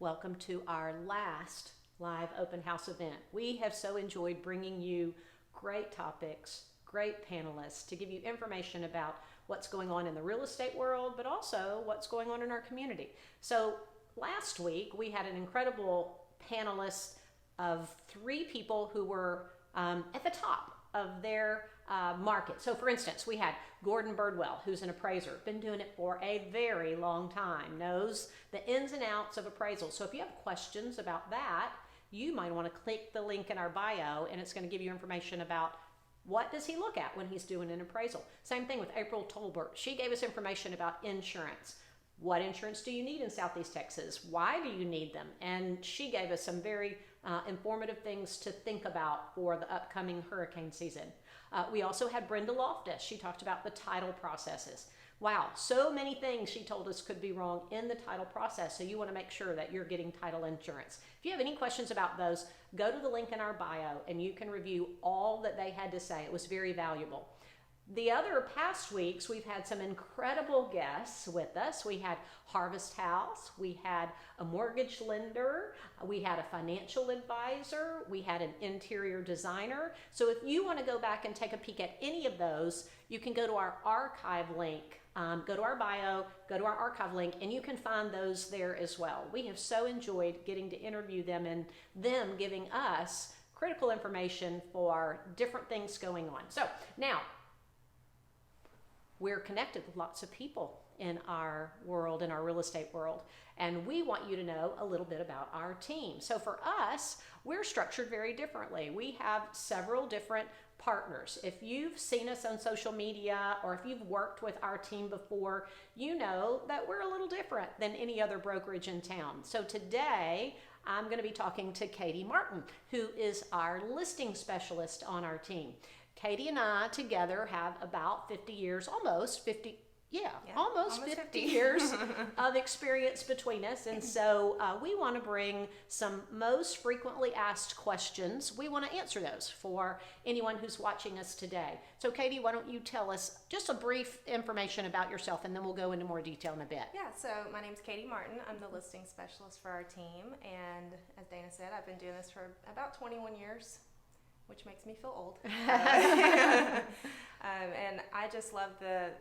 Welcome to our last live open house event. We have so enjoyed bringing you great topics, great panelists to give you information about what's going on in the real estate world, but also what's going on in our community. So last week we had an incredible panelist of 3 people who were at the top of their market. So for instance, we had Gordon Birdwell, who's an appraiser, been doing it for a very long time, knows the ins and outs of appraisal. So if you have questions about that, you might want to click the link in our bio and it's going to give you information about what does he look at when he's doing an appraisal. Same thing with April Tolbert. She gave us information about insurance. What insurance do you need in Southeast Texas? Why do you need them? And she gave us some very informative things to think about for the upcoming hurricane season. We also had Brenda Loftus. She talked about the title processes. Wow, so many things she told us could be wrong in the title process, so you want to make sure that you're getting title insurance. If you have any questions about those, go to the link in our bio and you can review all that they had to say. It was very valuable. The other past weeks, we've had some incredible guests with us. We had Harvest House, we had a mortgage lender, we had a financial advisor, we had an interior designer. So if you want to go back and take a peek at any of those, you can go to our archive link, go to our bio, go to our archive link, and you can find those there as well. We have so enjoyed getting to interview them and them giving us critical information for different things going on. So now, we're connected with lots of people in our world, in our real estate world, and we want you to know a little bit about our team. So for us, we're structured very differently. We have several different partners. If you've seen us on social media or if you've worked with our team before, you know that we're a little different than any other brokerage in town. So today, I'm going to be talking to Katie Martin, who is our listing specialist on our team. Katie and I together have about 50 years, almost 50 years of experience between us. And so we want to bring some most frequently asked questions. We want to answer those for anyone who's watching us today. So Katie, why don't you tell us just a brief information about yourself and then we'll go into more detail in a bit. Yeah, so my name's Katie Martin. I'm the listing specialist for our team. And as Dana said, I've been doing this for about 21 years. Which makes me feel old. And I just love the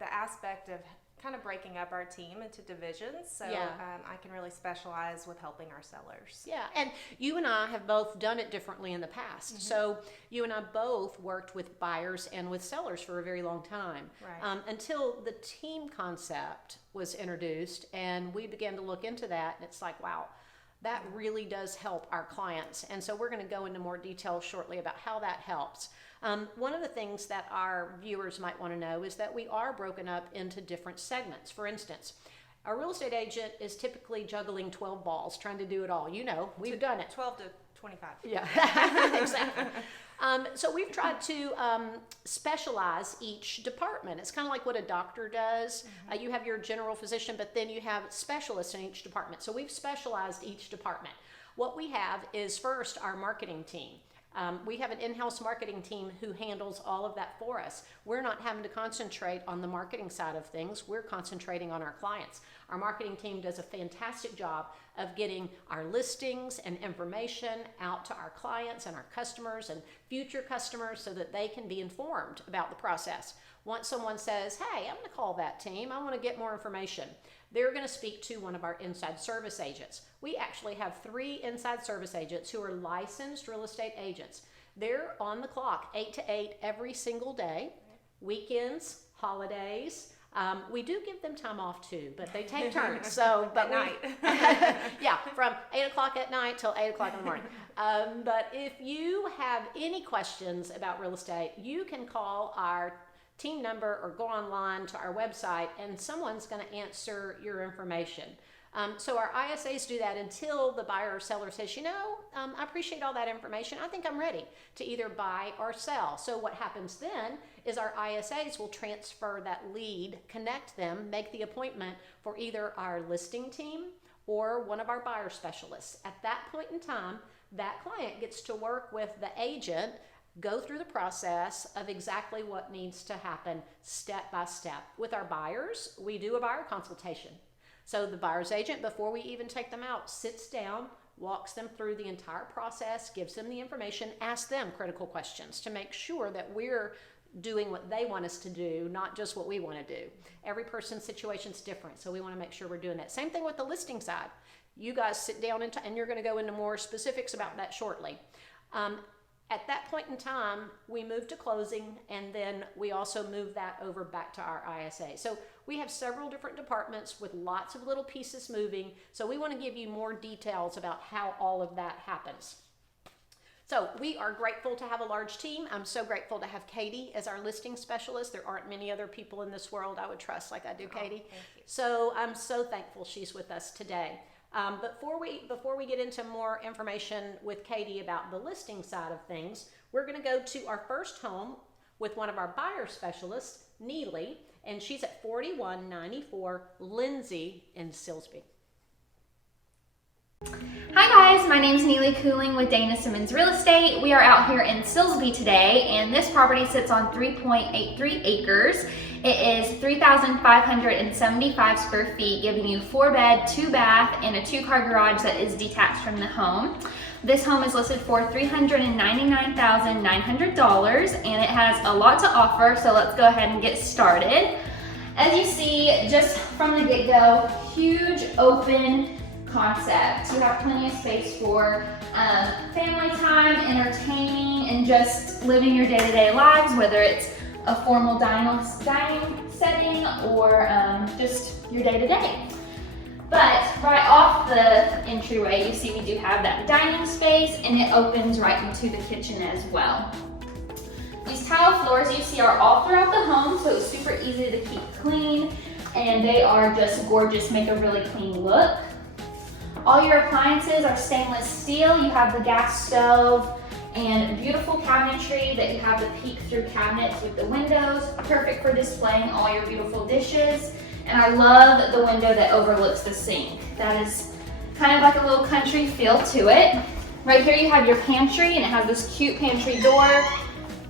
aspect of kind of breaking up our team into divisions. So I can really specialize with helping our sellers. Yeah, and you and I have both done it differently in the past. Mm-hmm. So you and I both worked with buyers and with sellers for a very long time. Right. Until the team concept was introduced and we began to look into that, and it's like, wow, that really does help our clients. And so we're going to go into more detail shortly about how that helps. One of the things that our viewers might want to know is that we are broken up into different segments. For instance, a real estate agent is typically juggling 12 balls, trying to do it all. You know, we've done it. 12 to 25. Yeah, exactly. So we've tried to specialize each department. It's kind of like what a doctor does. Mm-hmm. You have your general physician, but then you have specialists in each department. So we've specialized each department. What we have is first our marketing team. We have an in-house marketing team who handles all of that for us. We're not having to concentrate on the marketing side of things. We're concentrating on our clients. Our marketing team does a fantastic job of getting our listings and information out to our clients and our customers and future customers so that they can be informed about the process. Once someone says, hey, I'm going to call that team, I want to get more information, they're going to speak to one of our inside service agents. We actually have 3 inside service agents who are licensed real estate agents. They're on the clock 8 to 8 every single day, weekends, holidays. We do give them time off too, but they take turns. So, but night. Yeah, from 8 o'clock at night till 8 o'clock in the morning. But if you have any questions about real estate, you can call our team number or go online to our website and someone's going to answer your information. So our ISAs do that until the buyer or seller says, I appreciate all that information. I think I'm ready to either buy or sell. So what happens then is our ISAs will transfer that lead, connect them, make the appointment for either our listing team or one of our buyer specialists. At that point in time, that client gets to work with the agent, go through the process of exactly what needs to happen step by step. With our buyers, we do a buyer consultation. So the buyer's agent, before we even take them out, sits down, walks them through the entire process, gives them the information, asks them critical questions to make sure that we're doing what they want us to do, not just what we want to do. Every person's situation is different, so we want to make sure we're doing that. Same thing with the listing side. You guys sit down and you're going to go into more specifics about that shortly. At that point in time, we move to closing, and then we also move that over back to our ISA. So we have several different departments with lots of little pieces moving, so we want to give you more details about how all of that happens. So we are grateful to have a large team. I'm so grateful to have Katie as our listing specialist. There aren't many other people in this world I would trust like I do Katie. So I'm so thankful she's with us today. Before we get into more information with Katie about the listing side of things, we're going to go to our first home with one of our buyer specialists, Neely, and she's at 4194 Lindsay in Silsbee. Hi guys, my name is Neely Cooling with Dayna Simmons Real Estate. We are out here in Silsbee today, and this property sits on 3.83 acres. It is 3,575 square feet, giving you 4-bed, 2-bath, and a 2-car garage that is detached from the home. This home is listed for $399,900, and it has a lot to offer, so let's go ahead and get started. As you see, just from the get-go, huge open concept. You have plenty of space for family time, entertaining, and just living your day-to-day lives, whether it's a formal dining setting or just your day-to-day. But right off the entryway, you see we do have that dining space, and it opens right into the kitchen as well. These tile floors you see are all throughout the home, so it's super easy to keep clean, and they are just gorgeous, make a really clean look. All your appliances are stainless steel. You have the gas stove and beautiful cabinetry that you have the peek-through cabinets with the windows, perfect for displaying all your beautiful dishes. And I love the window that overlooks the sink. That is kind of like a little country feel to it. Right here you have your pantry, and it has this cute pantry door.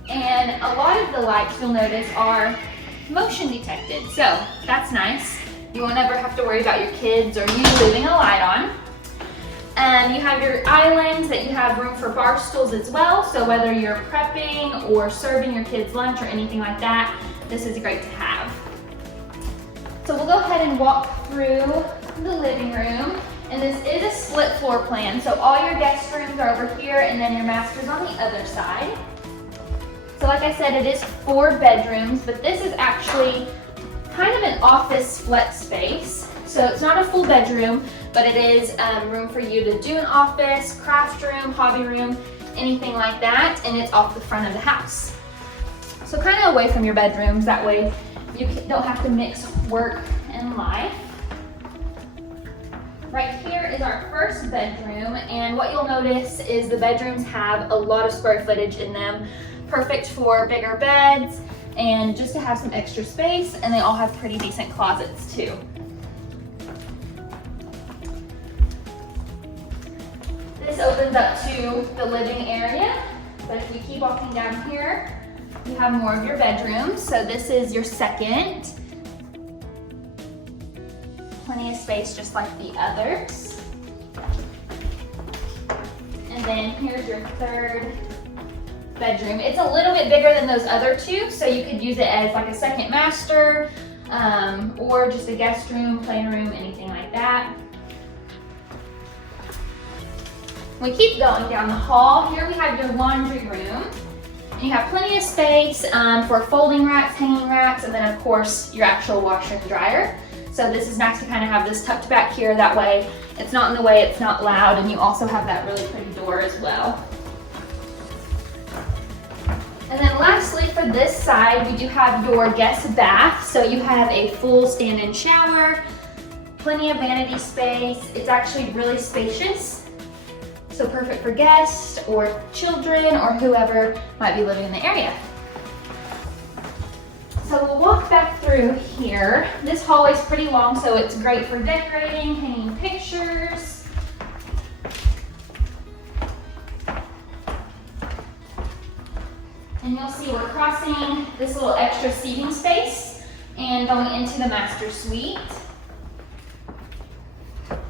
And a lot of the lights you'll notice are motion detected, so that's nice. You won't ever have to worry about your kids or you leaving a light on. You have your islands that you have room for bar stools as well, so whether you're prepping or serving your kids lunch or anything like that, this is great to have. So we'll go ahead and walk through the living room, and this is a split floor plan, so all your guest rooms are over here and then your master's on the other side. So like I said, it is 4 bedrooms, but this is actually kind of an office flex space. So it's not a full bedroom, but it is room for you to do an office, craft room, hobby room, anything like that, and it's off the front of the house. So kind of away from your bedrooms, that way you don't have to mix work and life. Right here is our first bedroom, and what you'll notice is the bedrooms have a lot of square footage in them, perfect for bigger beds and just to have some extra space, and they all have pretty decent closets too. This opens up to the living area, but if you keep walking down here, you have more of your bedrooms. So this is your second. Plenty of space just like the others. And then here's your third bedroom. It's a little bit bigger than those other two, so you could use it as like a second master, or just a guest room, playroom, anything like that. We keep going down the hall. Here we have your laundry room. And you have plenty of space for folding racks, hanging racks, and then of course your actual washer and dryer. So this is nice to kind of have this tucked back here, that way it's not in the way, it's not loud, and you also have that really pretty door as well. And then lastly, for this side, we do have your guest bath. So you have a full stand-in shower, plenty of vanity space. It's actually really spacious. So perfect for guests or children or whoever might be living in the area. So we'll walk back through here. This hallway is pretty long, so it's great for decorating, hanging pictures. And you'll see we're crossing this little extra seating space and going into the master suite.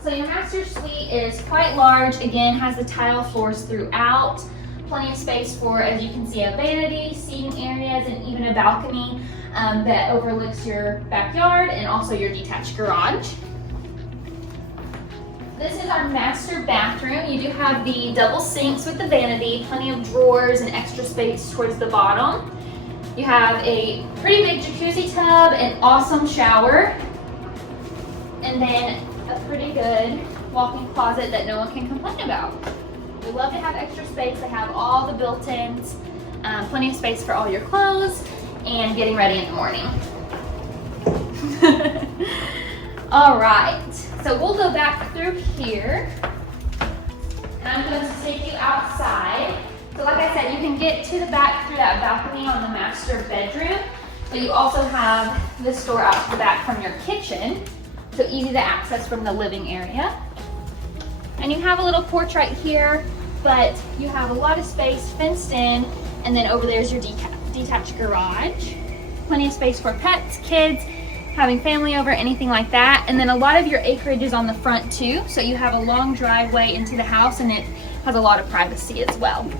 So your master suite is quite large. Again, has the tile floors throughout. Plenty of space for, as you can see, a vanity, seating areas, and even a balcony that overlooks your backyard and also your detached garage. This is our master bathroom. You do have the double sinks with the vanity, plenty of drawers and extra space towards the bottom. You have a pretty big jacuzzi tub, an awesome shower, and then a pretty good walk-in closet that no one can complain about. We love to have extra space. They have all the built-ins, plenty of space for all your clothes and getting ready in the morning. All right, so we'll go back through here, and I'm going to take you outside. So like I said, you can get to the back through that balcony on the master bedroom, but you also have this door out to the back from your kitchen, so easy to access from the living area. And you have a little porch right here, but you have a lot of space fenced in, and then over there's your detached garage. Plenty of space for pets, kids, having family over, anything like that. And then a lot of your acreage is on the front too, so you have a long driveway into the house, and it has a lot of privacy as well.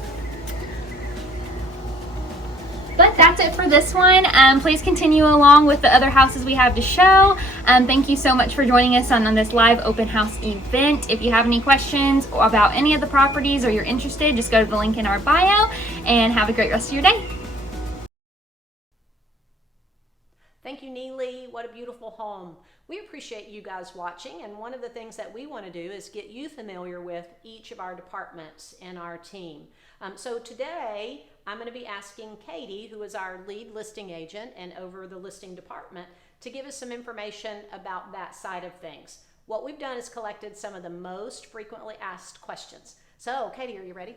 But that's it for this one. Please continue along with the other houses we have to show. Thank you so much for joining us on this live open house event. If you have any questions about any of the properties or you're interested, just go to the link in our bio, and have a great rest of your day. Thank you, Neely. What a beautiful home. We appreciate you guys watching, and one of the things that we want to do is get you familiar with each of our departments in our team. So today, I'm going to be asking Katie, who is our lead listing agent and over the listing department, to give us some information about that side of things. What we've done is collected some of the most frequently asked questions. So, Katie, are you ready?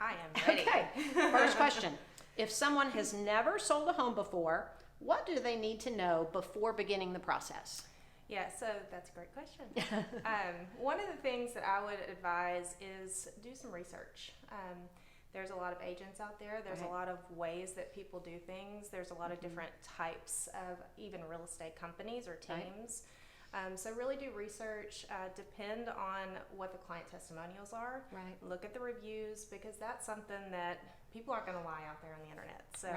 I am ready. Okay. First question. If someone has never sold a home before, what do they need to know before beginning the process? Yeah, so that's a great question. One of the things that I would advise is do some research. There's a lot of agents out there. There's a lot of ways that people do things. There's a lot of different types of even real estate companies or teams. So really do research, depend on what the client testimonials are. Right. Look at the reviews, because that's something that people aren't going to lie out there on the internet. So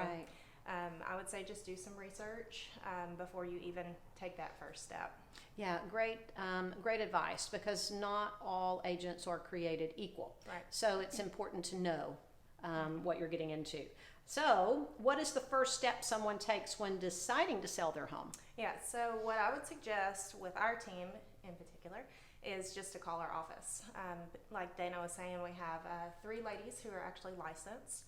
I would say just do some research before you even take that first step. Yeah, great advice, because not all agents are created equal. Right. So it's important to know what you're getting into. So what is the first step someone takes when deciding to sell their home? Yeah, so what I would suggest with our team in particular is just to call our office. Like Dayna was saying, we have 3 ladies who are actually licensed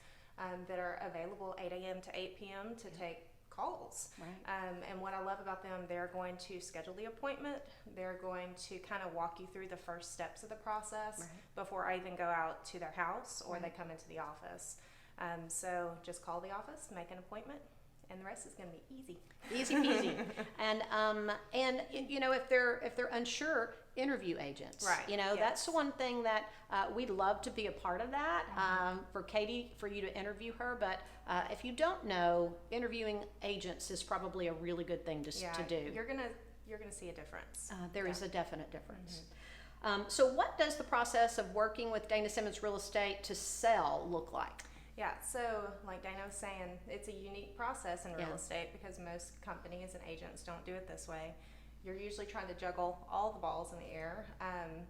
that are available 8 a.m. to 8 p.m. to take calls. Right. And what I love about them, they're going to schedule the appointment. They're going to kind of walk you through the first steps of the process before I even go out to their house or they come into the office. So just call the office, make an appointment, and the rest is going to be easy. Easy peasy. And you know, if they're unsure, interview agents. Right. You know, that's the one thing that we'd love to be a part of that. For Katie, for you to interview her, but if you don't know, interviewing agents is probably a really good thing to do. You're gonna see a difference. There is a definite difference. So what does the process of working with Dayna Simmons Real Estate to sell look like? Yeah, so like Dayna was saying, it's a unique process in real estate because most companies and agents don't do it this way. You're usually trying to juggle all the balls in the air,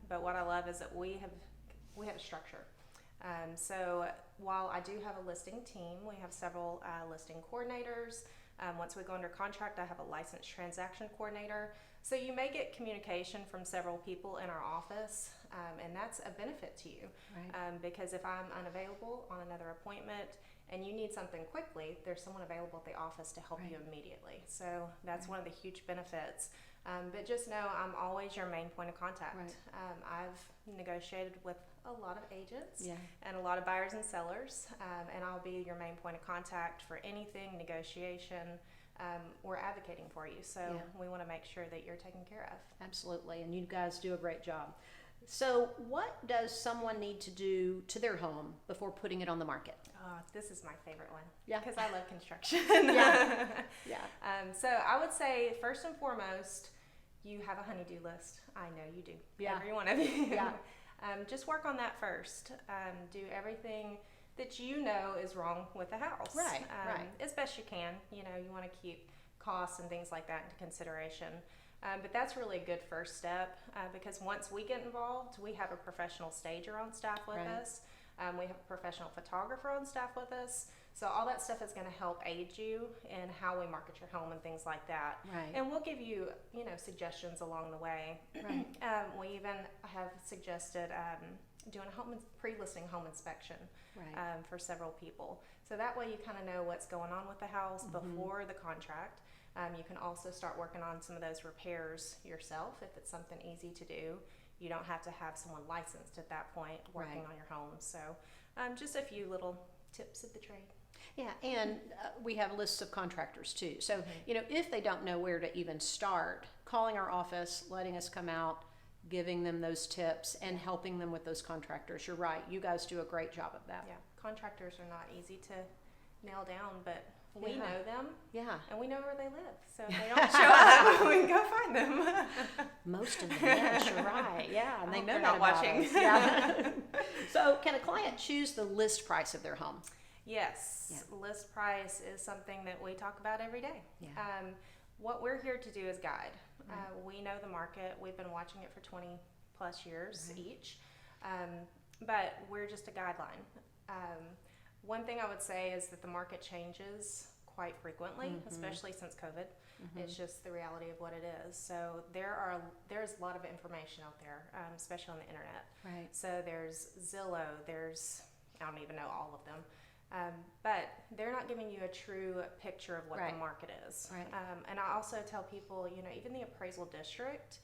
but what I love is that we have a structure. So while I do have a listing team, we have several listing coordinators. Once we go under contract, I have a licensed transaction coordinator. So you may get communication from several people in our office, and that's a benefit to you. Right. Because if I'm unavailable on another appointment and you need something quickly, there's someone available at the office to help you immediately. So that's one of the huge benefits. But just know I'm always your main point of contact. I've negotiated with a lot of agents and a lot of buyers and sellers, and I'll be your main point of contact for anything negotiation. We're advocating for you, so we want to make sure that you're taken care of. Absolutely, and you guys do a great job. So what does someone need to do to their home before putting it on the market? Oh, this is my favorite one. Yeah. Because I love construction. Yeah. So I would say first and foremost, you have a honey-do list. I know you do. Yeah. Every one of you. Yeah. Just work on that first. Do everything that you know is wrong with the house. Right. As best you can. You know, you want to keep costs and things like that into consideration. But that's really a good first step because once we get involved, we have a professional stager on staff with us. We have a professional photographer on staff with us. So all that stuff is going to help aid you in how we market your home and things like that. Right. And we'll give you, suggestions along the way. Right. We even have suggested doing a pre-listing home inspection for several people. So that way you kind of know what's going on with the house before the contract. You can also start working on some of those repairs yourself if it's something easy to do. You don't have to have someone licensed at that point working on your home. So just a few little tips of the trade. Yeah, and we have lists of contractors too. So, if they don't know where to even start, calling our office, letting us come out, giving them those tips, and helping them with those contractors. You're right. You guys do a great job of that. Yeah, contractors are not easy to nail down, but we know them. Yeah. And we know where they live. So if they don't show up, we can go find them. Most of them, yes, you're right. Yeah, and they know they're that not about watching. us. Yeah. So can a client choose the list price of their home? Yes. Yeah. List price is something that we talk about every day. Yeah. What we're here to do is guide. Right. We know the market. We've been watching it for 20 plus years each. But we're just a guideline. One thing I would say is that the market changes quite frequently, especially since COVID. It's just the reality of what it is. So there's a lot of information out there, especially on the internet. Right. So there's Zillow, I don't even know all of them. But they're not giving you a true picture of what the market is. Right. And I also tell people, even the appraisal district,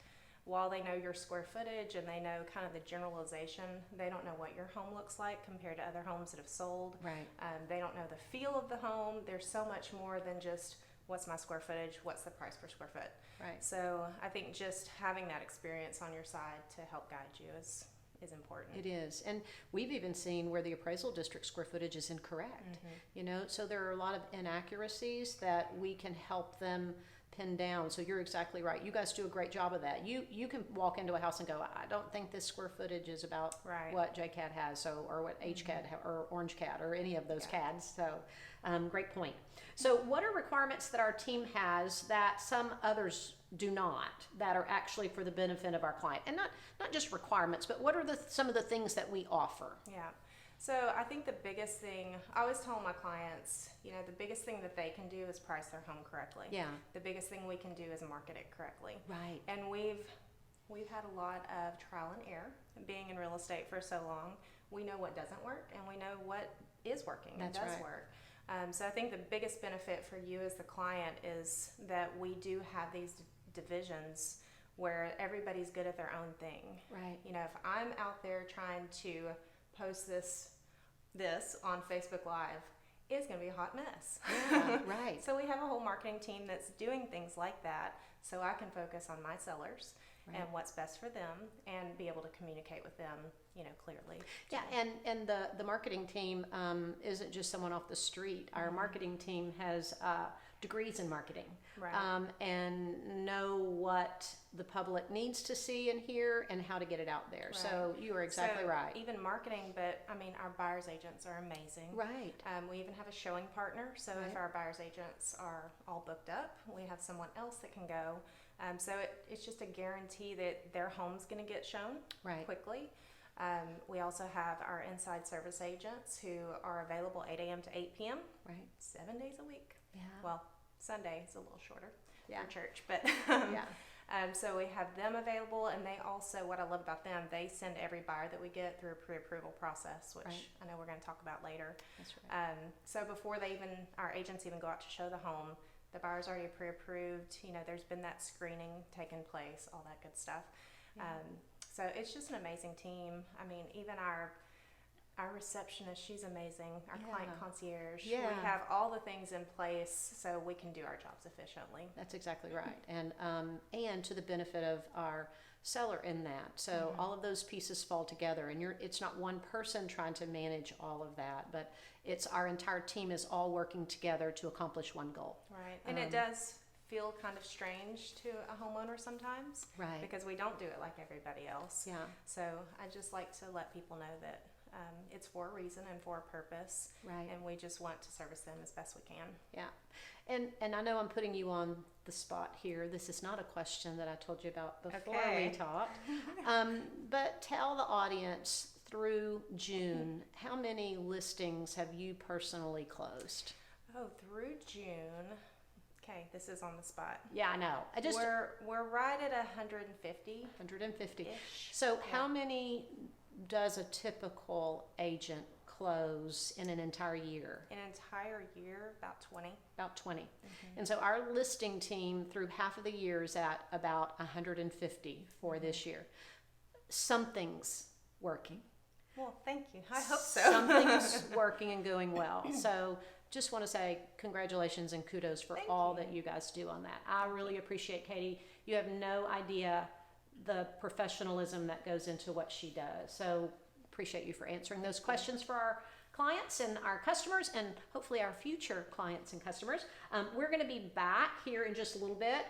while they know your square footage and they know kind of the generalization, they don't know what your home looks like compared to other homes that have sold. Right. They don't know the feel of the home. There's so much more than just what's my square footage, what's the price per square foot. Right. So I think just having that experience on your side to help guide you is important. It is. And we've even seen where the appraisal district square footage is incorrect. So there are a lot of inaccuracies that we can help them pin down. So you're exactly right. You guys do a great job of that. You can walk into a house and go, I don't think this square footage is about what JCAD has, or what HCAD or Orange CAD or any of those CADs. So great point. So what are requirements that our team has that some others do not, that are actually for the benefit of our client? And not just requirements, but what are some of the things that we offer? Yeah. So I think the biggest thing, I always tell my clients, the biggest thing that they can do is price their home correctly. Yeah. The biggest thing we can do is market it correctly. Right. And we've had a lot of trial and error. Being in real estate for so long, we know what doesn't work and we know what is working and does work. So I think the biggest benefit for you as the client is that we do have these divisions where everybody's good at their own thing. Right. If I'm out there trying to post this on Facebook Live, it's going to be a hot mess. Yeah, right. So we have a whole marketing team that's doing things like that, so I can focus on my sellers and what's best for them and be able to communicate with them, clearly. Yeah, and the marketing team isn't just someone off the street. Our marketing team has degrees in marketing, and know what the public needs to see and hear and how to get it out there. Right. So you are exactly right. Even marketing, but our buyer's agents are amazing. Right. We even have a showing partner. So if our buyer's agents are all booked up, we have someone else that can go. So it's just a guarantee that their home's going to get shown quickly. We also have our inside service agents who are available 8 a.m. to 8 p.m. 7 days a week. Yeah. Well, Sunday is a little shorter for church, but so we have them available, and they also, what I love about them, they send every buyer that we get through a pre-approval process, which I know we're going to talk about later. That's right. So before our agents even go out to show the home, the buyer's already pre-approved. There's been that screening taking place, all that good stuff. Yeah. So it's just an amazing team. Even our receptionist, she's amazing. Our client concierge. Yeah. We have all the things in place so we can do our jobs efficiently. That's exactly right. And to the benefit of our seller in that. So all of those pieces fall together, and it's not one person trying to manage all of that, but it's our entire team is all working together to accomplish one goal. Right. And it does feel kind of strange to a homeowner sometimes. Right. Because we don't do it like everybody else. Yeah. So I just like to let people know that it's for a reason and for a purpose. Right. And we just want to service them as best we can. Yeah. And I know I'm putting you on the spot here. This is not a question that I told you about before we talked. But tell the audience, through June, how many listings have you personally closed? Oh, through June. Okay, this is on the spot. Yeah, I know. We're right at 150. 150. Ish. So Yeah. how many does a typical agent close in an entire year? An entire year, about 20. About 20. And so our listing team through half of the year is at about 150 for this year. Something's working. Well, thank you. I hope so. Something's working and going well. So just want to say congratulations and kudos for Thank all you. that you guys do on that. I really appreciate Katie. You have no idea the professionalism that goes into what she does. So appreciate you for answering those questions for our clients and our customers, and hopefully our future clients and customers. We're going to be back here in just a little bit.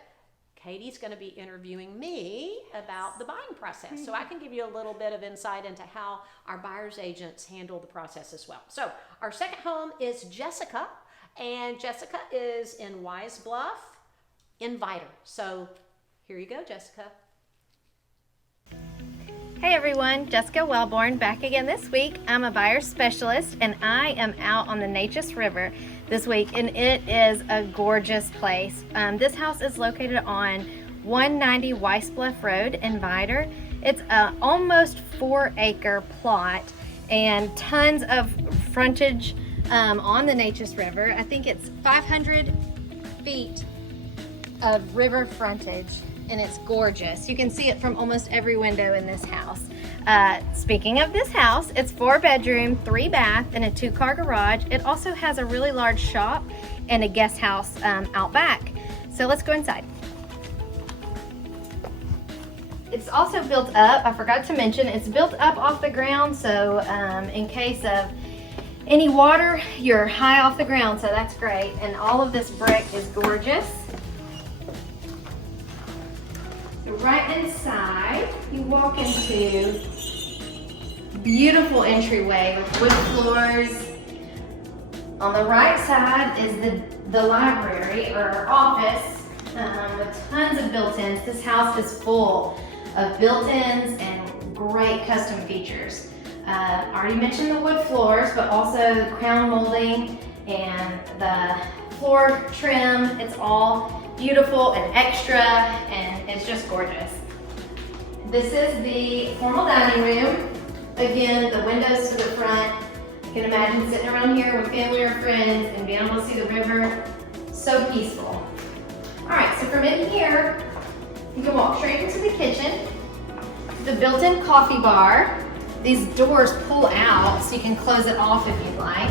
Katie's going to be interviewing me about the buying process, so I can give you a little bit of insight into how our buyer's agents handle the process as well. So our second home is Jessica, and Jessica is in Wise Bluff, Inviter. So here you go, Jessica. Hey everyone, Jessica Wellborn back again this week. I'm a buyer specialist and I am out on the Neches River this week, and it is a gorgeous place. This house is located on 190 Weiss Bluff Road in Vidor. It's an almost 4-acre plot and tons of frontage on the Neches River. I think it's 500 feet of river frontage. And it's gorgeous. You can see it from almost every window in this house. Speaking of this house, it's 4-bedroom, 3-bath, and a 2-car garage. It also has a really large shop and a guest house out back. So let's go inside. It's also built up, I forgot to mention, it's built up off the ground, so in case of any water, you're high off the ground, so that's great. And all of this brick is gorgeous. Right inside, you walk into beautiful entryway with wood floors. On the right side is the library or office with tons of built-ins. This house is full of built-ins and great custom features. I already mentioned the wood floors, but also the crown molding and the floor trim. It's all beautiful and extra, and it's just gorgeous. This is the formal dining room. Again, the windows to the front. You can imagine sitting around here with family or friends and being able to see the river. So peaceful. All right, so from in here, you can walk straight into the kitchen. The built-in coffee bar. These doors pull out, so you can close it off if you'd like.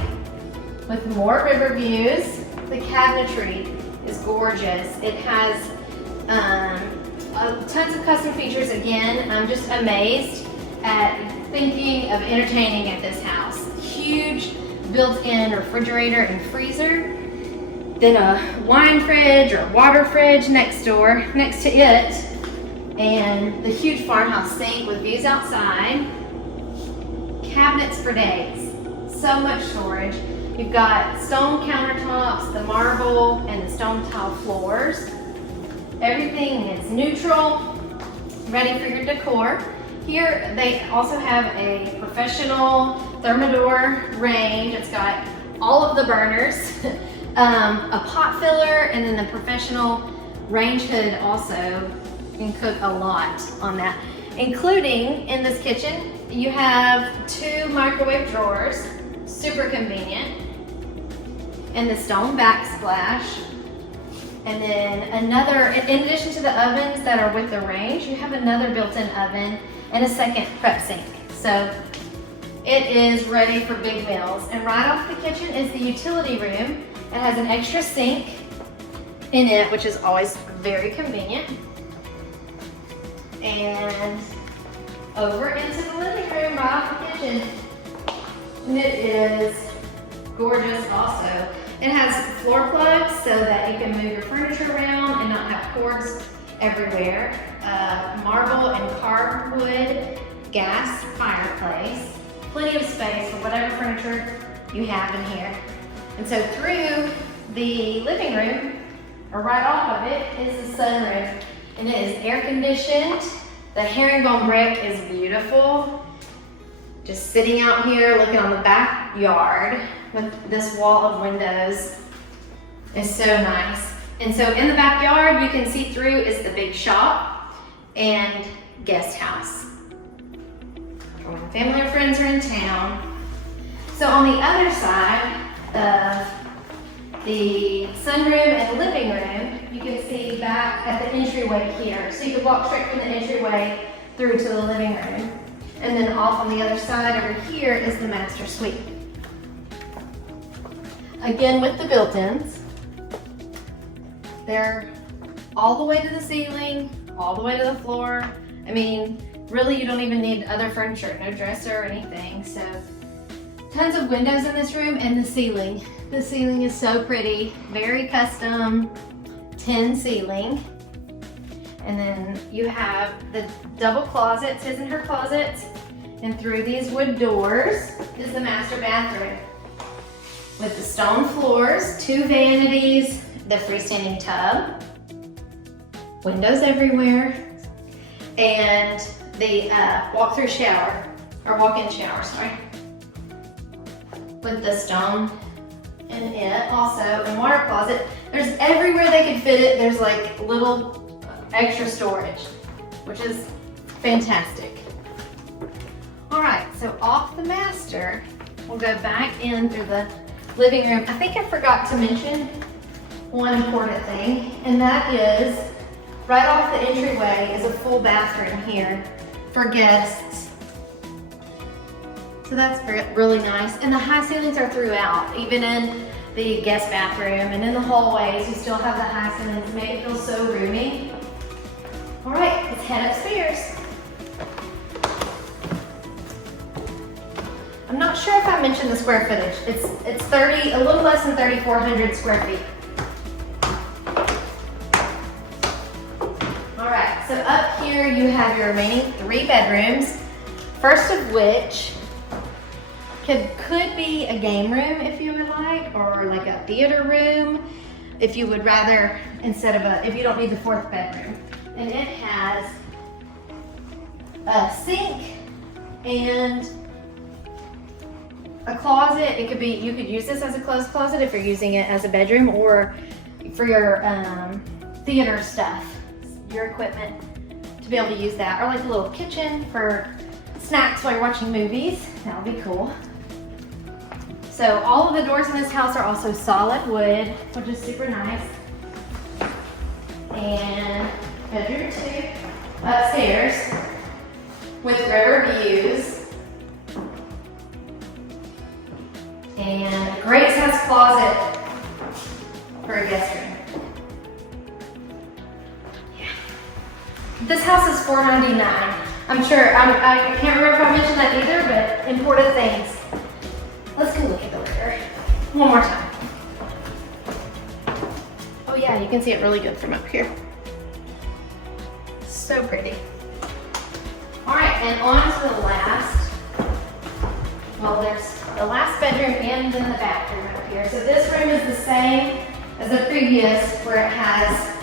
With more river views. The cabinetry is gorgeous. It has tons of custom features. Again, I'm just amazed at thinking of entertaining at this house. Huge built-in refrigerator and freezer. Then a wine fridge or water fridge next to it. And the huge farmhouse sink with views outside. Cabinets for days. So much storage. You've got stone countertops, the marble, and the stone tile floors. Everything is neutral, ready for your decor. Here they also have a professional Thermador range. It's got all of the burners, a pot filler, and then the professional range hood also. You can cook a lot on that. Including in this kitchen, you have 2 microwave drawers. Super convenient. And the stone backsplash. And then another, in addition to the ovens that are with the range, you have another built-in oven and a second prep sink. So it is ready for big meals. And right off the kitchen is the utility room. It has an extra sink in it, which is always very convenient. And over into the living room right off the kitchen. And it is gorgeous also. It has floor plugs so that you can move your furniture around, and cords everywhere, marble and carved wood gas fireplace, plenty of space for whatever furniture you have in here. And so through the living room, or right off of it, is the sunroom. And it is air conditioned. The herringbone brick is beautiful. Just sitting out here looking on the backyard with this wall of windows is so nice. And so in the backyard, you can see through is the big shop and guest house. When family or friends are in town. So on the other side of the sunroom and living room, you can see back at the entryway here. So you can walk straight from the entryway through to the living room. And then off on the other side over here is the master suite. Again with the built-ins. They're all the way to the ceiling, all the way to the floor. I mean, really you don't even need other furniture, no dresser or anything. So tons of windows in this room, and the ceiling. The ceiling is so pretty, very custom tin ceiling. And then you have the double closets, his and her closets. And through these wood doors is the master bathroom with the stone floors, 2 vanities, the freestanding tub, windows everywhere, and the walk-through shower, or walk-in shower, sorry, with the stone in it also, and water closet. There's everywhere they could fit it. There's like little extra storage, which is fantastic. All right, so off the master, we'll go back in through the living room. I think I forgot to mention one important thing, and that is right off the entryway is a full bathroom here for guests. So that's really nice. And the high ceilings are throughout, even in the guest bathroom and in the hallways, you still have the high ceilings, make it feel so roomy. All right, let's head upstairs. I'm not sure if I mentioned the square footage. It's a little less than 3,400 square feet. All right, so up here you have your remaining 3 bedrooms, first of which could be a game room if you would like, or like a theater room if you would rather, if you don't need the 4th bedroom. And it has a sink and a closet. You could use this as a closed closet if you're using it as a bedroom, or for your theater stuff, your equipment, to be able to use that, or like a little kitchen for snacks while you're watching movies. That would be cool. So all of the doors in this house are also solid wood, which is super nice. And bedroom 2 upstairs with river views. And a great size closet for a guest room. Yeah. This house is $499. I'm sure, I can't remember if I mentioned that either, but important things. Let's go look at the river one more time. Oh yeah, you can see it really good from up here. So pretty. All right, and on to the last. Well, there's the last bedroom and then the bathroom up here. So this room is the same as the previous, where it has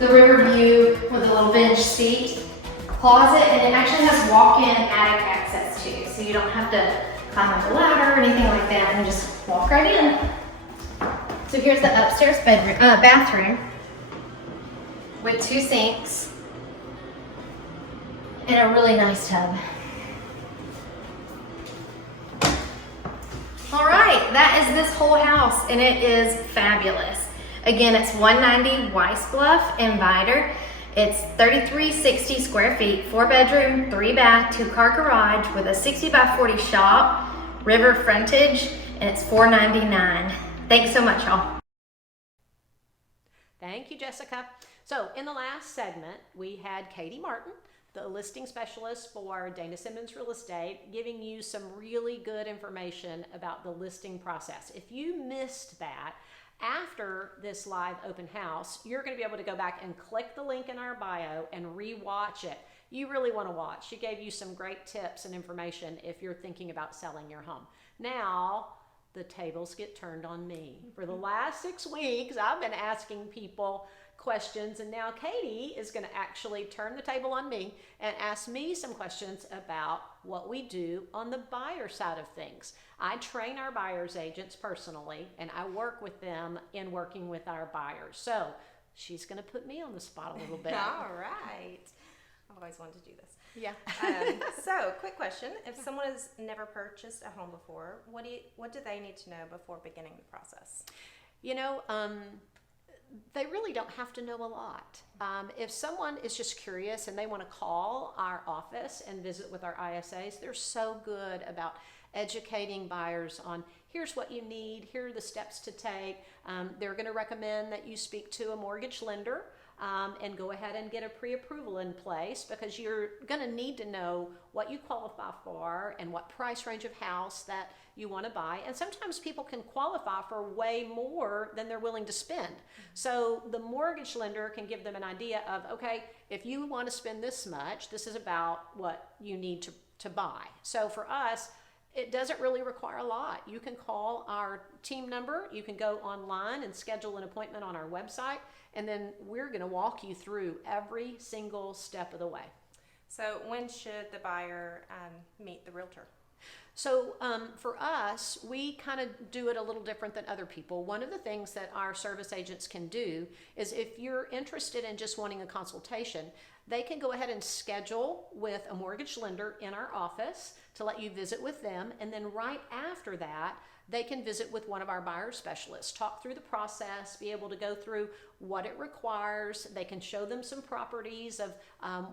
the river view with a little bench seat, closet, and it actually has walk-in attic access too. So you don't have to climb up a ladder or anything like that, and just walk right in. So here's the upstairs bathroom with 2 sinks and a really nice tub. All right, that is this whole house, and it is fabulous. Again, it's 190 Weiss Bluff in Vidor. It's 3,360 square feet, 4 bedroom, 3 bath, 2 car garage with a 60 by 40 shop, river frontage, and it's $499. Thanks so much, y'all. Thank you, Jessica. So in the last segment, we had Katie Martin, the listing specialist for Dayna Simmons Real Estate, giving you some really good information about the listing process. If you missed that, After this live open house, you're going to be able to go back and click the link in our bio and re-watch it. You really want to watch. She gave you some great tips and information if you're thinking about selling your home. Now, the tables get turned on me. For the last 6 weeks, I've been asking people questions, and now Katie is going to actually turn the table on me and ask me some questions about what we do on the buyer side of things. I train our buyers agents personally, and I work with them in working with our buyers. So she's going to put me on the spot a little bit. All right. I've always wanted to do this. Yeah. So, quick question. If someone has never purchased a home before, what do they need to know before beginning the process? You know, they really don't have to know a lot. If someone is just curious and they want to call our office and visit with our ISAs, they're so good about educating buyers on here's what you need, here are the steps to take. They're going to recommend that you speak to a mortgage lender and go ahead and get a pre-approval in place, because you're going to need to know what you qualify for and what price range of house that you want to buy. And sometimes people can qualify for way more than they're willing to spend. So the mortgage lender can give them an idea of, okay, if you want to spend this much, this is about what you need to buy. So for us, it doesn't really require a lot. You can call our team number, you can go online and schedule an appointment on our website, and then we're going to walk you through every single step of the way. So when should the buyer meet the realtor? So for us, we kind of do it a little different than other people. One of the things that our service agents can do is, if you're interested in just wanting a consultation, they can go ahead and schedule with a mortgage lender in our office to let you visit with them. And then right after that, they can visit with one of our buyer specialists, talk through the process, be able to go through what it requires. They can show them some properties of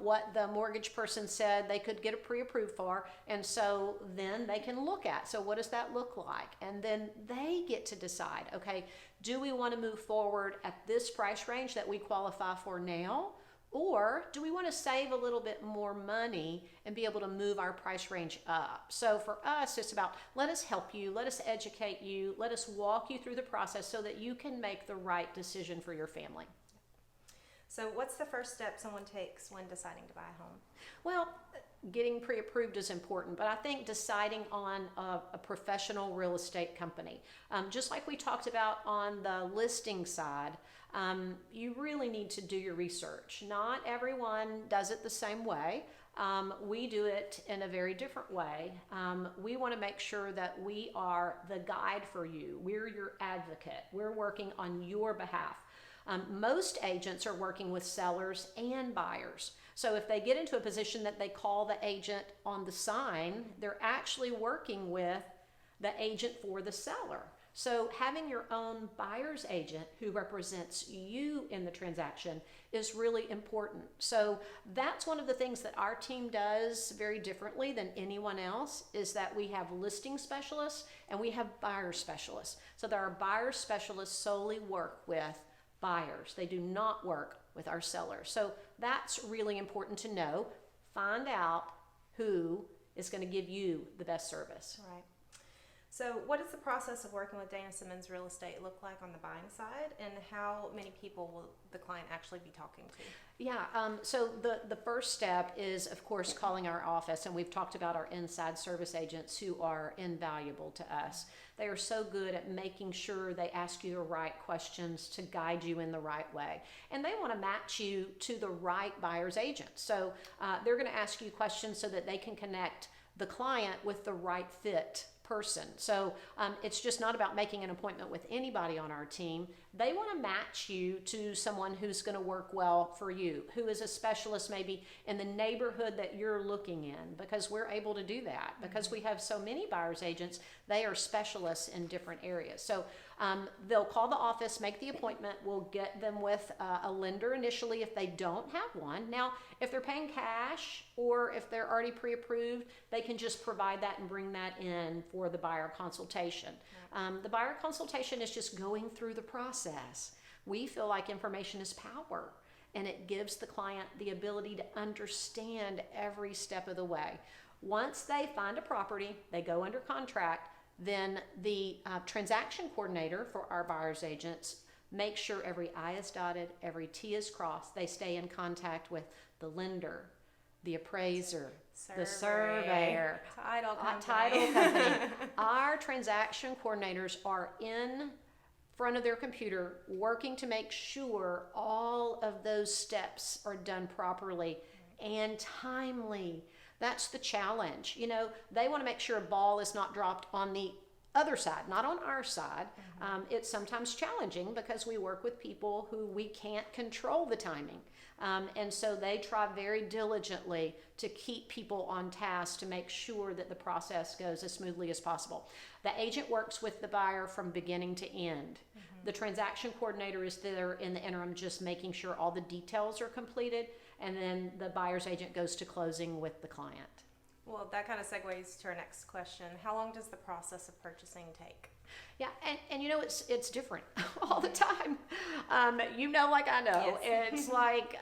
what the mortgage person said they could get a pre-approved for. And so then they can look at, so what does that look like? And then they get to decide, okay, do we want to move forward at this price range that we qualify for now? Or do we want to save a little bit more money and be able to move our price range up? So for us, it's about, let us help you, let us educate you, let us walk you through the process so that you can make the right decision for your family. So what's the first step someone takes when deciding to buy a home? Well, getting pre-approved is important, but I think deciding on a professional real estate company, just like we talked about on the listing side, you really need to do your research. Not everyone does it the same way. We do it in a very different way. We want to make sure that we are the guide for you. We're your advocate. We're working on your behalf. Most agents are working with sellers and buyers. So if they get into a position that they call the agent on the sign, they're actually working with the agent for the seller. So having your own buyer's agent who represents you in the transaction is really important. So that's one of the things that our team does very differently than anyone else, is that we have listing specialists and we have buyer specialists. So that our buyer specialists solely work with buyers. They do not work with our sellers. So that's really important to know. Find out who is going to give you the best service. Right. So what does the process of working with Dayna Simmons Real Estate look like on the buying side, and how many people will the client actually be talking to? Yeah, so the first step is, of course, calling our office, and we've talked about our inside service agents who are invaluable to us. They are so good at making sure they ask you the right questions to guide you in the right way. And they want to match you to the right buyer's agent. So they're going to ask you questions so that they can connect the client with the right fit person. So it's just not about making an appointment with anybody on our team. They want to match you to someone who's going to work well for you, who is a specialist maybe in the neighborhood that you're looking in, because we're able to do that. Because we have so many buyer's agents, they are specialists in different areas. So they'll call the office, make the appointment. We'll get them with a lender initially if they don't have one. Now, if they're paying cash or if they're already pre-approved, they can just provide that and bring that in for the buyer consultation. The buyer consultation is just going through the process. We feel like information is power, and it gives the client the ability to understand every step of the way. Once they find a property, they go under contract, then the transaction coordinator for our buyer's agents makes sure every I is dotted, every T is crossed. They stay in contact with the lender, the appraiser, the surveyor, title company. title company. Our transaction coordinators are in front of their computer working to make sure all of those steps are done properly and timely. That's the challenge. You know, they want to make sure a ball is not dropped on the other side, not on our side. It's sometimes challenging because we work with people who we can't control the timing. And so they try very diligently to keep people on task to make sure that the process goes as smoothly as possible. The agent works with the buyer from beginning to end. The transaction coordinator is there in the interim just making sure all the details are completed, and then the buyer's agent goes to closing with the client. Well, that kind of segues to our next question. How long does the process of purchasing take? Yeah, and you know, it's different all the time. You know, like I know, Yes. it's like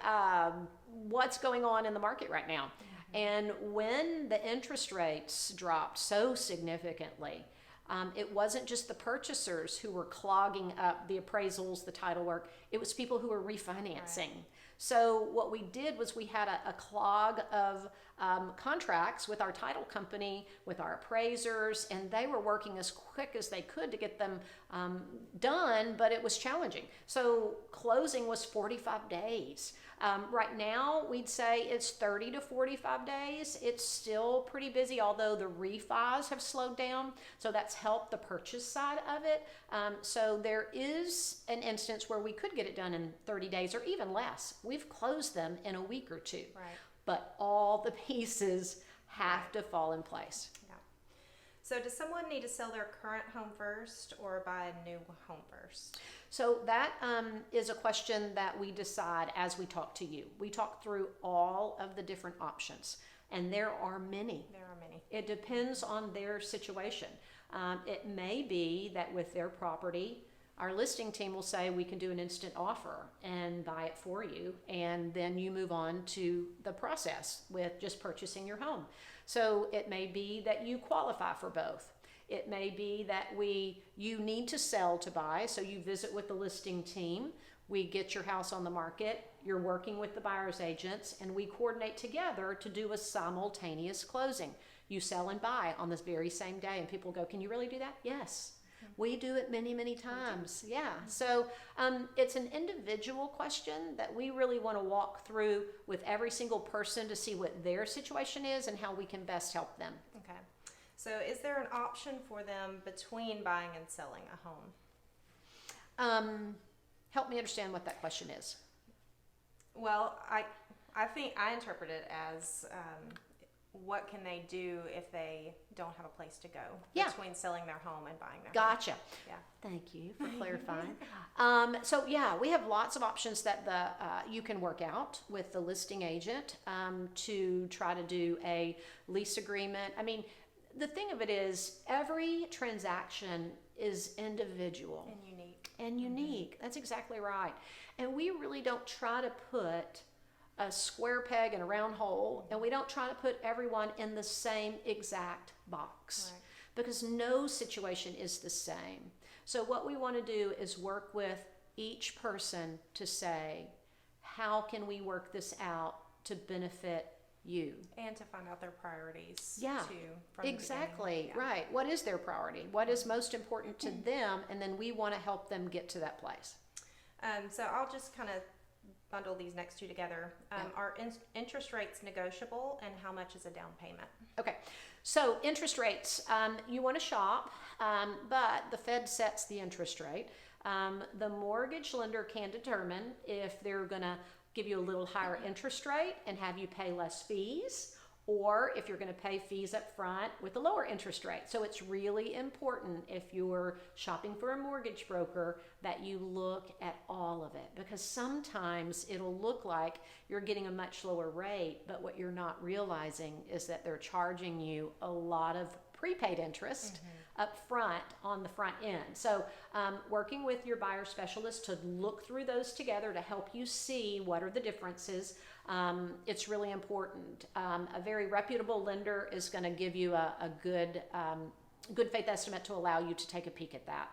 what's going on in the market right now. And when the interest rates dropped so significantly, it wasn't just the purchasers who were clogging up the appraisals, the title work. It was people who were refinancing. Right. So what we did was we had a clog of contracts with our title company, with our appraisers, and they were working as quick as they could to get them done, but it was challenging. So closing was 45 days. Right now, we'd say it's 30 to 45 days. It's still pretty busy, although the refis have slowed down. So that's helped the purchase side of it. So there is an instance where we could get it done in 30 days or even less. We've closed them in a week or two. Right. But all the pieces have to fall in place. Yeah. So does someone need to sell their current home first or buy a new home first? So that is a question that we decide as we talk to you. We talk through all of the different options, and there are many. There are many. It depends on their situation. It may be that with their property, our listing team will say we can do an instant offer and buy it for you, and then you move on to the process with just purchasing your home. So it may be that you qualify for both. It may be that you need to sell to buy, so you visit with the listing team. We get your house on the market. You're working with the buyer's agents, and we coordinate together to do a simultaneous closing. You sell and buy on this very same day, and people go, "Can you really do that?" Yes. We do it many, many times. Yeah. So it's an individual question that we really want to walk through with every single person to see what their situation is and how we can best help them. Okay. So is there an option for them between buying and selling a home? Help me understand what that question is. Well, I think I interpret it as what can they do if they don't have a place to go between selling their home and buying their home? Gotcha. Yeah. Thank you for clarifying. So yeah, we have lots of options that you can work out with the listing agent to try to do a lease agreement. I mean, the thing of it is every transaction is individual. And unique. That's exactly right. And we really don't try to put a square peg in a round hole, and we don't try to put everyone in the same exact box. Right. Because no situation is the same. So what we want to do is work with each person to say, how can we work this out to benefit you? And to find out their priorities too. From Exactly. the Right. What is their priority? What is most important to them? And then we want to help them get to that place. So I'll just kind of bundle these next two together. Are interest rates negotiable, and how much is a down payment? Okay, so interest rates, you want to shop, but the Fed sets the interest rate. The mortgage lender can determine if they're going to give you a little higher interest rate and have you pay less fees, or if you're going to pay fees up front with a lower interest rate. So it's really important if you're shopping for a mortgage broker that you look at all of it, because sometimes it'll look like you're getting a much lower rate, but what you're not realizing is that they're charging you a lot of prepaid interest up front on the front end. So working with your buyer specialist to look through those together to help you see what are the differences. It's really important. A very reputable lender is going to give you a good good faith estimate to allow you to take a peek at that.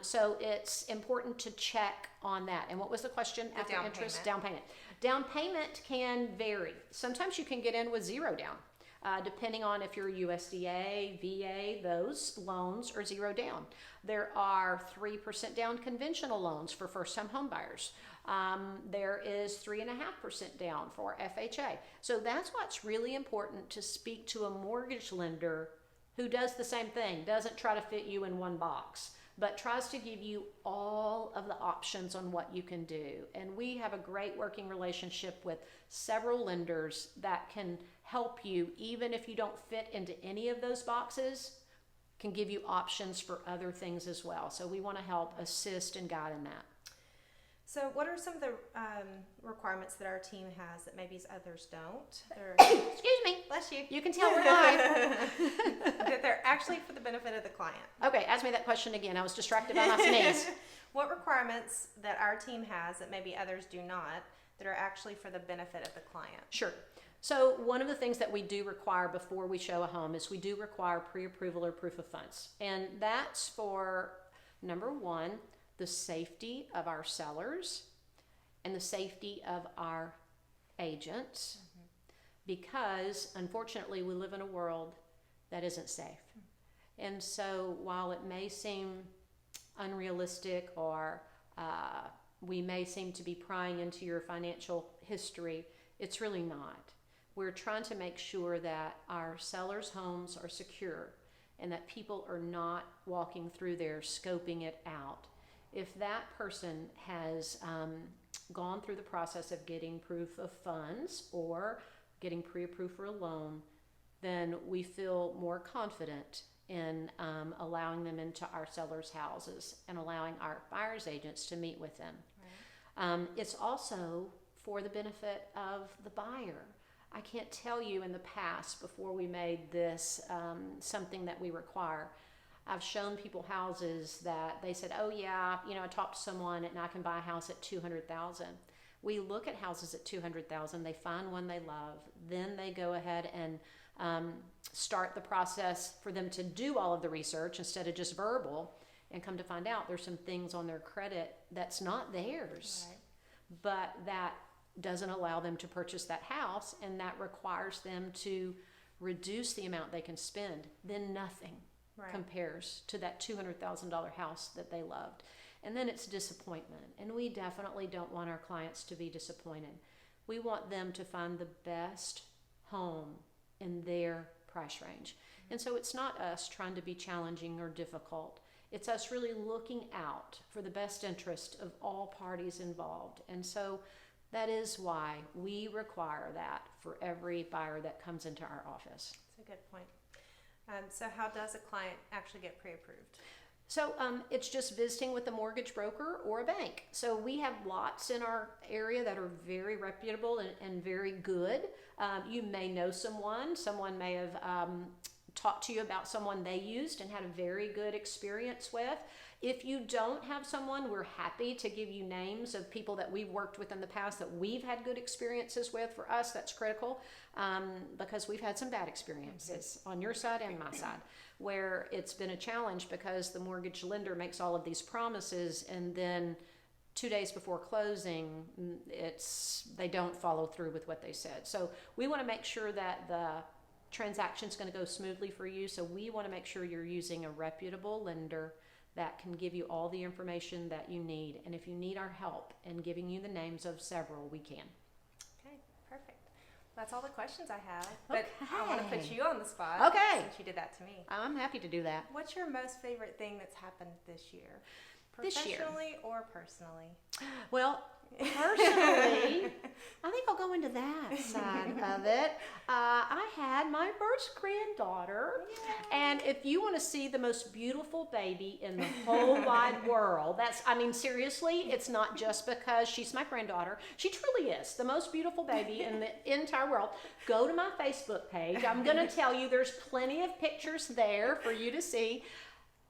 So it's important to check on that. And what was the question after down interest? payment. Down payment. Down payment can vary. Sometimes you can get in with zero down, depending on if you're USDA, VA, those loans are zero down. There are 3% down conventional loans for first-time home buyers. There is 3.5% down for FHA. So that's what's really important, to speak to a mortgage lender who does the same thing, doesn't try to fit you in one box, but tries to give you all of the options on what you can do. And we have a great working relationship with several lenders that can help you, even if you don't fit into any of those boxes, can give you options for other things as well. So we want to help assist and guide in that. So what are some of the requirements that our team has that maybe others don't? Excuse me. Bless you. You can tell we're live. That they're actually for the benefit of the client. Okay, ask me that question again. I was distracted by my sneeze. What requirements that our team has that maybe others do not, that are actually for the benefit of the client? Sure. So one of the things that we do require before we show a home is we do require pre-approval or proof of funds. And that's for, number one, the safety of our sellers and the safety of our agents, because unfortunately we live in a world that isn't safe. And so while it may seem unrealistic, or we may seem to be prying into your financial history, it's really not. We're trying to make sure that our sellers' homes are secure and that people are not walking through there scoping it out. If that person has gone through the process of getting proof of funds or getting pre-approved for a loan, then we feel more confident in allowing them into our sellers' houses and allowing our buyer's agents to meet with them. Right. It's also for the benefit of the buyer. I can't tell you, in the past, before we made this something that we require, I've shown people houses that they said, oh yeah, I talked to someone and I can buy a house at $200,000. We look at houses at $200,000, they find one they love, then they go ahead and start the process for them to do all of the research instead of just verbal, and come to find out there's some things on their credit that's not theirs, right, but that doesn't allow them to purchase that house, and that requires them to reduce the amount they can spend. Then nothing compares to that $200,000 house that they loved. And then it's disappointment. And we definitely don't want our clients to be disappointed. We want them to find the best home in their price range. And so it's not us trying to be challenging or difficult. It's us really looking out for the best interest of all parties involved. And so that is why we require that for every buyer that comes into our office. That's a good point. So how does a client actually get pre-approved? So it's just visiting with a mortgage broker or a bank. So we have lots in our area that are very reputable and very good. You may know someone may have talked to you about someone they used and had a very good experience with. If you don't have someone, we're happy to give you names of people that we've worked with in the past that we've had good experiences with. For us, that's critical because we've had some bad experiences on your side and my side, where it's been a challenge because the mortgage lender makes all of these promises, and then 2 days before closing, they don't follow through with what they said. So we want to make sure that the transaction's going to go smoothly for you. So we want to make sure you're using a reputable lender that can give you all the information that you need. And if you need our help in giving you the names of several, we can. Okay, perfect. That's all the questions I have. But I want to put you on the spot. Okay. Since you did that to me. I'm happy to do that. What's your most favorite thing that's happened this year? This year? Professionally or personally? Well, personally, I think I'll go into that side of it. I had my first granddaughter, and if you want to see the most beautiful baby in the whole wide world, seriously, it's not just because she's my granddaughter. She truly is the most beautiful baby in the entire world. Go to my Facebook page. I'm going to tell you there's plenty of pictures there for you to see.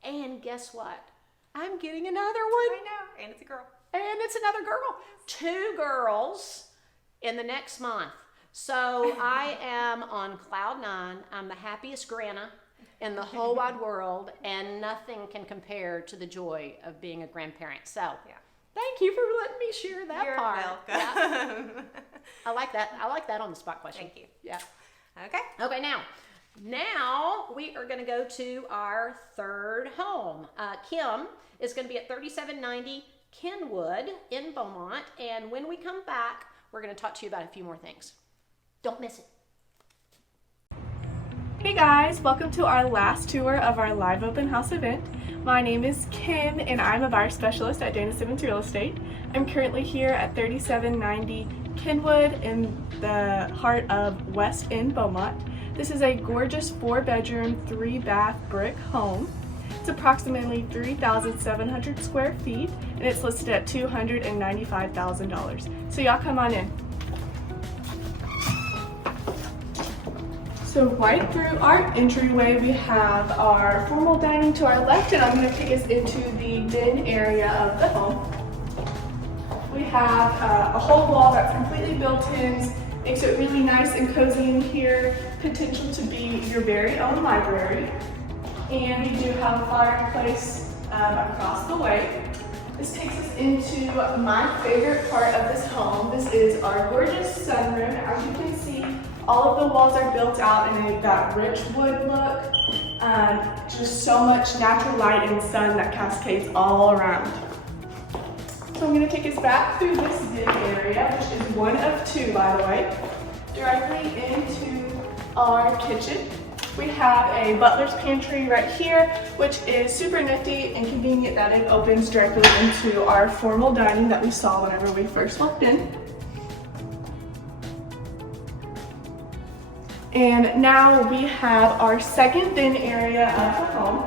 And guess what? I'm getting another one. I know, and it's a girl. And it's another girl. 2 girls in the next month. So I am on cloud 9. I'm the happiest grandma. in the whole wide world, and nothing can compare to the joy of being a grandparent. So, Yeah. thank you for letting me share that You're part. welcome. Yeah. I like that. I like that on the spot question. Thank you. Yeah. Okay. Okay, now we are going to go to our third home. Kim is going to be at 3790 Kenwood in Beaumont, and when we come back, we're going to talk to you about a few more things. Don't miss it. Hey guys, welcome to our last tour of our live open house event. My name is Kim and I'm a buyer specialist at Dayna Simmons Real Estate. I'm currently here at 3790 Kenwood in the heart of West End, Beaumont. This is a gorgeous 4-bedroom, 3-bath brick home. It's approximately 3,700 square feet and it's listed at $295,000. So y'all come on in. So right through our entryway, we have our formal dining to our left, and I'm going to take us into the den area of the home. We have a whole wall that's completely built in, makes it really nice and cozy in here, potential to be your very own library. And we do have a fireplace across the way. This takes us into my favorite part of this home. This is our gorgeous sunroom. As you can see, all of the walls are built out and they've got rich wood look. Just so much natural light and sun that cascades all around. So I'm going to take us back through this den area, which is one of two, by the way, directly into our kitchen. We have a butler's pantry right here, which is super nifty and convenient that it opens directly into our formal dining that we saw whenever we first walked in. And now we have our second den area of the home.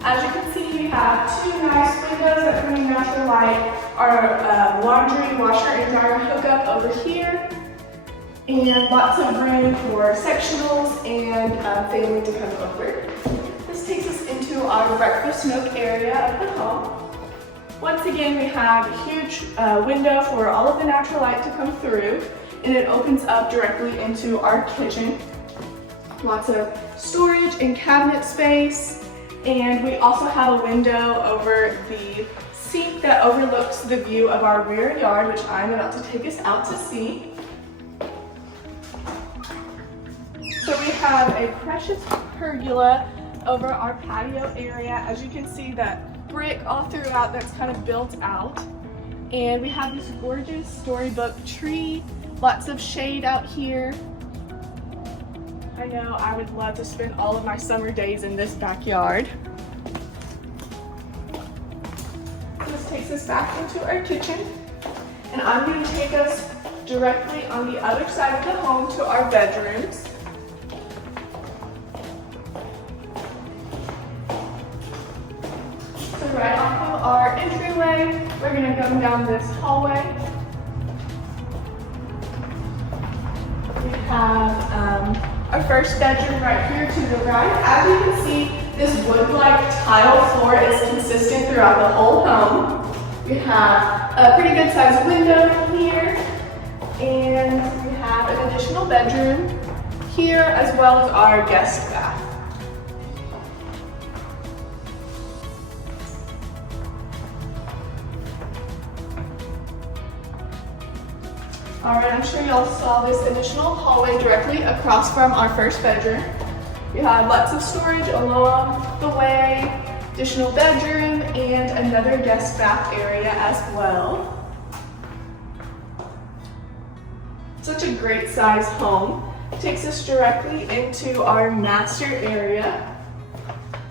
As you can see, we have 2 nice windows that bring natural light, our laundry, washer, and dryer hookup over here, and lots of room for sectionals and family to come over. This takes us into our breakfast nook area of the home. Once again, we have a huge window for all of the natural light to come through, and it opens up directly into our kitchen. Lots of storage and cabinet space, and we also have a window over the sink that overlooks the view of our rear yard, which I'm about to take us out to see. So we have a precious pergola over our patio area. As you can see, that brick all throughout that's kind of built out. And we have this gorgeous storybook tree, lots of shade out here. I know I would love to spend all of my summer days in this backyard. This takes us back into our kitchen, and I'm going to take us directly on the other side of the home to our bedrooms. So right off of our entryway, we're going to go down this hallway. We have our first bedroom right here to the right. As you can see, this wood-like tile floor is consistent throughout the whole home. We have a pretty good sized window here, and we have an additional bedroom here as well as our guest bath. Alright, I'm sure y'all saw this additional hallway directly across from our first bedroom. We have lots of storage along the way, additional bedroom, and another guest bath area as well. Such a great size home. It takes us directly into our master area.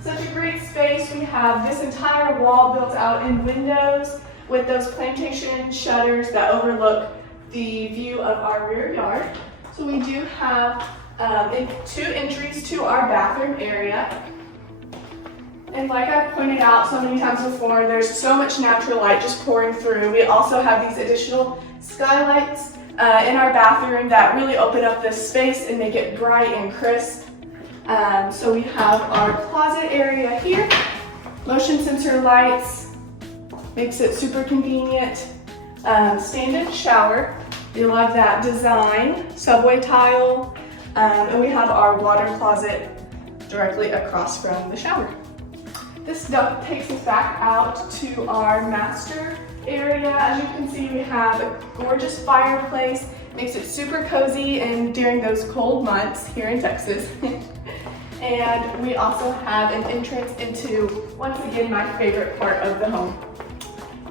Such a great space. We have this entire wall built out in windows with those plantation shutters that overlook the view of our rear yard. So we do have 2 entries to our bathroom area. And like I pointed out so many times before, there's so much natural light just pouring through. We also have these additional skylights in our bathroom that really open up this space and make it bright and crisp. So we have our closet area here, motion sensor lights, makes it super convenient. Stand-in shower, we love that design, subway tile, and we have our water closet directly across from the shower. This takes us back out to our master area. As you can see, we have a gorgeous fireplace. Makes it super cozy and during those cold months here in Texas. And we also have an entrance into, once again, my favorite part of the home.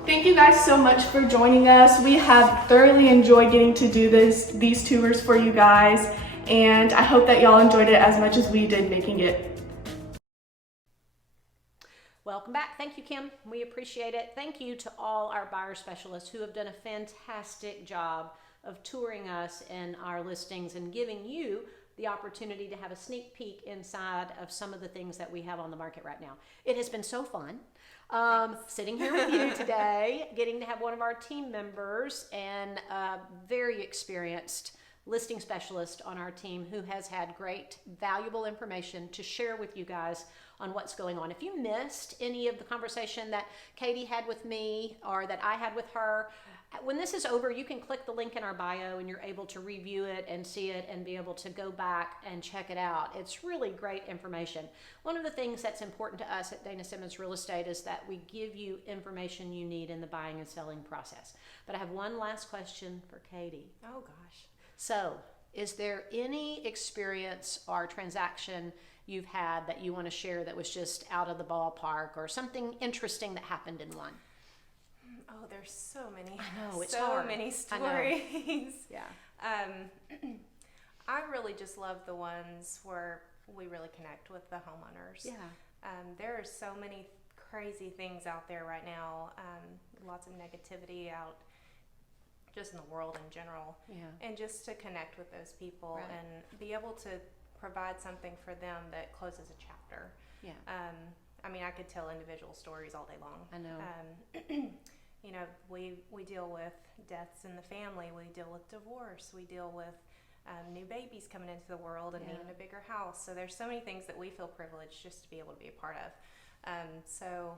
Thank you guys so much for joining us. We have thoroughly enjoyed getting to do these tours for you guys, and I hope that y'all enjoyed it as much as we did making it. Welcome back. Thank you, Kim. We appreciate it. Thank you to all our buyer specialists who have done a fantastic job of touring us in our listings and giving you the opportunity to have a sneak peek inside of some of the things that we have on the market right now. It has been so fun sitting here with you today, getting to have one of our team members and a very experienced listing specialist on our team who has had great, valuable information to share with you guys on what's going on. If you missed any of the conversation that Katie had with me or that I had with her, when this is over, you can click the link in our bio and you're able to review it and see it and be able to go back and check it out. It's really great information. One of the things that's important to us at Dayna Simmons Real Estate is that we give you information you need in the buying and selling process. But I have one last question for Katie. Oh gosh. So, is there any experience or transaction you've had that you want to share that was just out of the ballpark or something interesting that happened in one? Oh, there's so many. I know, it's so hard. many stories. Yeah. I really just love the ones where we really connect with the homeowners. Yeah. There are so many crazy things out there right now. Lots of negativity out just in the world in general. Yeah. And just to connect with those people Right. and be able to provide something for them that closes a chapter. Yeah. I mean, I could tell individual stories all day long. I know. You know, we deal with deaths in the family, we deal with divorce, we deal with new babies coming into the world and needing a bigger house. So there's so many things that we feel privileged just to be able to be a part of. So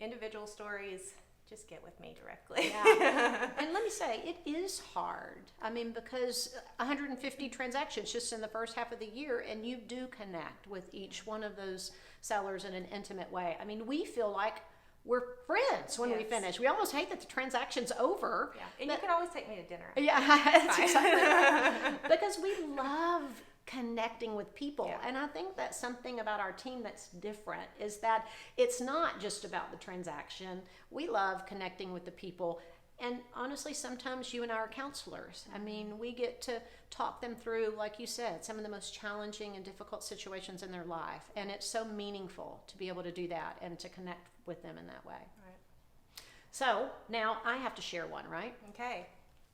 individual stories, just get with me directly. Yeah. And let me say, it is hard. I mean, because 150 transactions just in the first half of the year, and you do connect with each one of those sellers in an intimate way. I mean, we feel like we're friends when we Yes. finish. We almost hate that the transaction's over. Yeah, and you can always take me to dinner. Yeah, that's fine. exactly right. Because we love connecting with people. Yeah. And I think that's something about our team that's different, is that it's not just about the transaction. We love connecting with the people. And honestly, sometimes you and I are counselors. I mean, we get to talk them through, like you said, some of the most challenging and difficult situations in their life. And it's so meaningful to be able to do that and to connect with them in that way. Right. So now I have to share one, right? Okay.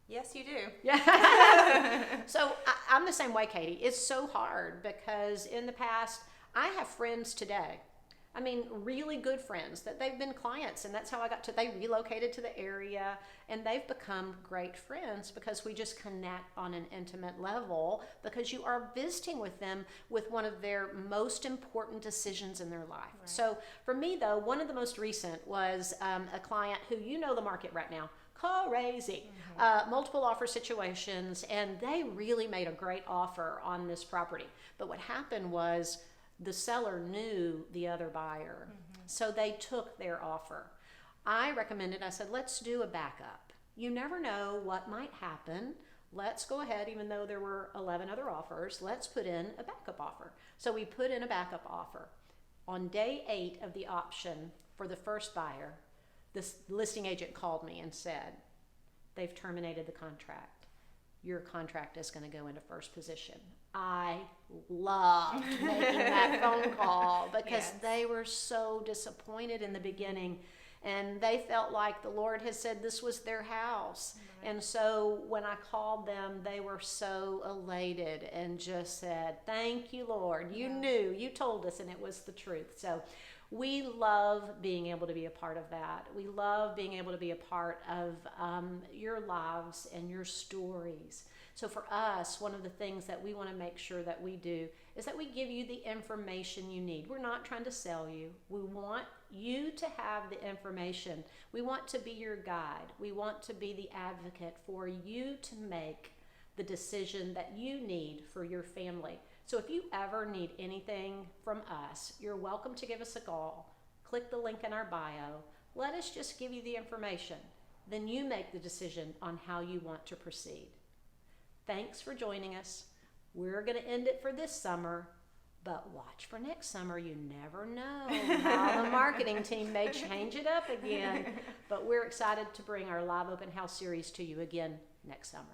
Yes, you do. Yeah. So I'm the same way, Katie. It's so hard because in the past, I have friends today. I mean, really good friends that they've been clients, and that's how they relocated to the area, and they've become great friends because we just connect on an intimate level because you are visiting with them with one of their most important decisions in their life. Right. So for me, though, one of the most recent was a client who, you know the market right now, crazy, multiple offer situations, and they really made a great offer on this property. But what happened was the seller knew the other buyer, so they took their offer. I recommended, I said, let's do a backup. You never know what might happen. Let's go ahead, even though there were 11 other offers, let's put in a backup offer. So we put in a backup offer. On day 8 of the option for the first buyer, this listing agent called me and said, they've terminated the contract. Your contract is going to go into first position. I loved making that phone call because Yes. they were so disappointed in the beginning, and they felt like the Lord had said this was their house. Right. And so when I called them, they were so elated and just said, thank you, Lord. You knew, you told us, and it was the truth. So we love being able to be a part of that. We love being able to be a part of your lives and your stories. So for us, one of the things that we want to make sure that we do is that we give you the information you need. We're not trying to sell you. We want you to have the information. We want to be your guide. We want to be the advocate for you to make the decision that you need for your family. So if you ever need anything from us, you're welcome to give us a call. Click the link in our bio. Let us just give you the information. Then you make the decision on how you want to proceed. Thanks for joining us. We're going to end it for this summer, but watch for next summer. You never know how the marketing team may change it up again. But we're excited to bring our live open house series to you again next summer.